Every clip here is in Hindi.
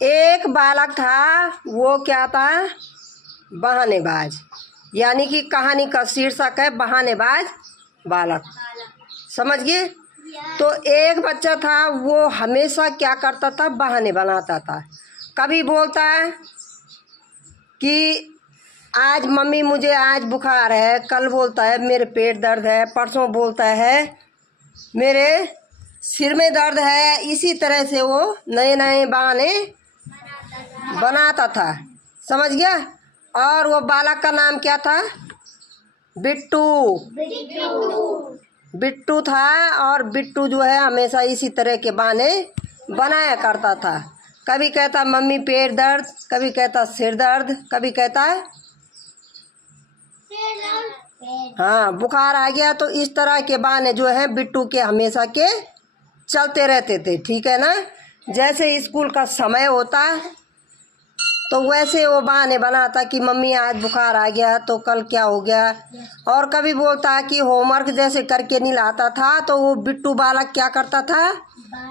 एक बालक था, वो क्या था? बहानेबाज। यानी कि कहानी का शीर्षक है बहानेबाज बालक। समझ गए? तो एक बच्चा था, वो हमेशा क्या करता था? बहाने बनाता था। कभी बोलता है कि आज मम्मी मुझे आज बुखार है, कल बोलता है मेरे पेट दर्द है, परसों बोलता है मेरे सिर में दर्द है। इसी तरह से वो नए नए बहाने बनाता था। समझ गया? और वो बालक का नाम क्या था? बिट्टू। बिट्टू था। और बिट्टू जो है हमेशा इसी तरह के बहाने बनाया करता था। कभी कहता मम्मी पेट दर्द, कभी कहता सिर दर्द, कभी कहता हाँ बुखार आ गया। तो इस तरह के बहाने जो है बिट्टू के हमेशा के चलते रहते थे। ठीक है ना? जैसे स्कूल का समय होता तो वैसे वो बहाने बनाता कि मम्मी आज बुखार आ गया, तो कल क्या हो गया। और कभी बोलता कि होमवर्क जैसे करके नहीं लाता था, तो वो बिट्टू बालक क्या करता था?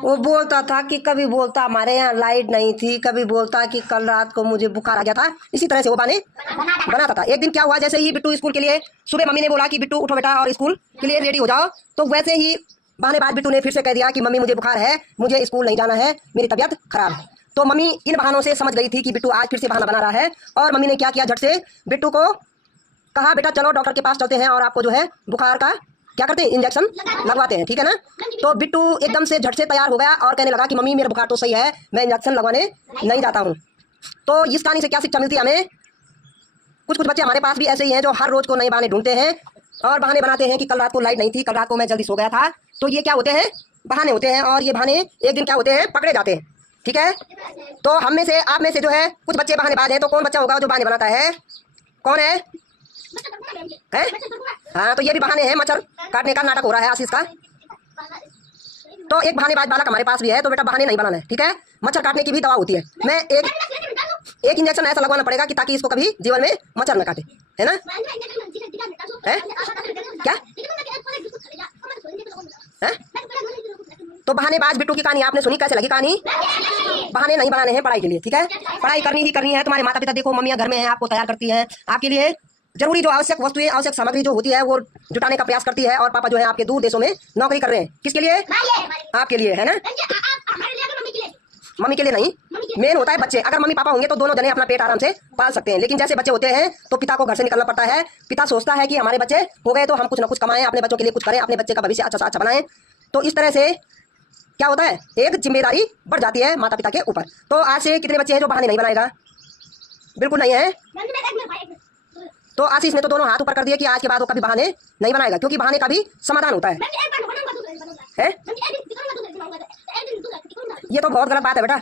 वो बोलता था कि कभी बोलता हमारे यहाँ लाइट नहीं थी, कभी बोलता कि कल रात को मुझे बुखार आ गया था। इसी तरह से वो बहाने बनाता था। एक दिन क्या हुआ, जैसे ही बिट्टू स्कूल के लिए सुबह मम्मी ने बोला कि बिट्टू उठो बेटा और स्कूल के लिए रेडी हो जाओ, तो वैसे ही बहानेबाज बिट्टू ने फिर से कह दिया कि मम्मी मुझे बुखार है, मुझे स्कूल नहीं जाना है, मेरी तबीयत खराब है। तो मम्मी इन बहानों से समझ गई थी कि बिट्टू आज फिर से बहाना बना रहा है। और मम्मी ने क्या किया, झट से बिट्टू को कहा बेटा चलो डॉक्टर के पास चलते हैं और आपको जो है बुखार का क्या करते हैं, इंजेक्शन लगवाते हैं। ठीक है ना? तो बिट्टू एकदम से झट से तैयार हो गया और कहने लगा कि मम्मी मेरा बुखार तो सही है, मैं इंजेक्शन लगवाने नहीं जाता हूँ। तो इस कहानी से क्या शिक्षा मिलती है हमें? कुछ बच्चे हमारे पास भी ऐसे ही हैं जो हर रोज को नए बहाने ढूंढते हैं और बहाने बनाते हैं कि कल रात को लाइट नहीं थी, कल रात को मैं जल्दी सो गया था। तो ये क्या होते हैं? बहाने होते हैं। और ये बहाने एक दिन क्या होते हैं? पकड़े जाते हैं। ठीक है? तो हम में से आप में से जो है कुछ बच्चे बहानेबाज हैं, तो कौन बच्चा होगा जो बहाने बनाता है? कौन है? हाँ, तो ये भी बहाने हैं। मच्छर काटने का नाटक हो रहा है आशीष का। तो एक बहानेबाज बालक हमारे पास भी है। तो बेटा बहाने नहीं बनाना है। ठीक है? मच्छर काटने की भी दवा होती है। मैं एक इंजेक्शन ऐसा लगवाना पड़ेगा कि ताकि इसको कभी जीवन में मच्छर न काटे, है ना? है क्या है? तो बहानेबाज बिट्टू की कहानी आपने सुनी, कैसे लगी कहानी? बहाने नहीं बनाने हैं पढ़ाई के लिए। ठीक है? पढ़ाई करनी ही करनी है। तुम्हारे माता पिता देखो, मम्मियाँ घर में हैं, आपको तैयार करती हैं, आपके लिए जरूरी जो आवश्यक वस्तुएं, आवश्यक सामग्री जो होती है वो जुटाने का प्रयास करती है। और पापा जो है आपके दूर देशों में नौकरी कर रहे हैं। किसके लिए? आपके लिए, है ना? मम्मी के लिए नहीं। मेन होता है बच्चे। अगर मम्मी पापा होंगे तो दोनों जने अपना पेट आराम से पाल सकते हैं। लेकिन जैसे बच्चे होते हैं तो पिता को घर से निकलना पड़ता है। पिता सोचता है कि हमारे बच्चे हो गए तो हम कुछ ना कुछ कमाएं, अपने बच्चों के लिए कुछ करें, अपने बच्चे का भविष्य अच्छा से अच्छा बनाएं। तो इस तरह से क्या होता है, एक जिम्मेदारी बढ़ जाती है माता पिता के ऊपर। तो आज से कितने बच्चे हैं जो बहाने नहीं बनाएगा? बिल्कुल नहीं है। तो आशीष ने तो दोनों हाथ ऊपर कर दिए कि आज के बाद वो कभी बहाने नहीं बनाएगा, क्योंकि बहाने का भी समाधान होता है। ये तो बहुत गलत बात है बेटा।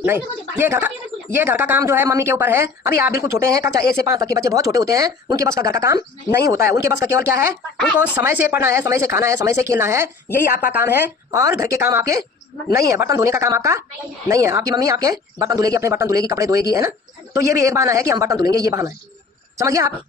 नहीं, ये घर का काम जो है मम्मी के ऊपर है। अभी आप बिल्कुल छोटे हैं, कक्षा 1 से 5 तक के बच्चे बहुत छोटे होते हैं। उनके बस का घर का काम नहीं होता है। उनके बस का केवल क्या है, उनको समय से पढ़ना है, समय से खाना है, समय से खेलना है, यही आपका काम है। और घर के काम आपके नहीं है। बर्तन धोने का काम आपका नहीं है। आपकी मम्मी आपके बर्तन धुलेगी, अपने बर्तन धुलेगी, कपड़े धोएगी, है ना? तो ये भी एक बहाना है कि हम बर्तन धुलेंगे, ये बहाना है। समझिए आप?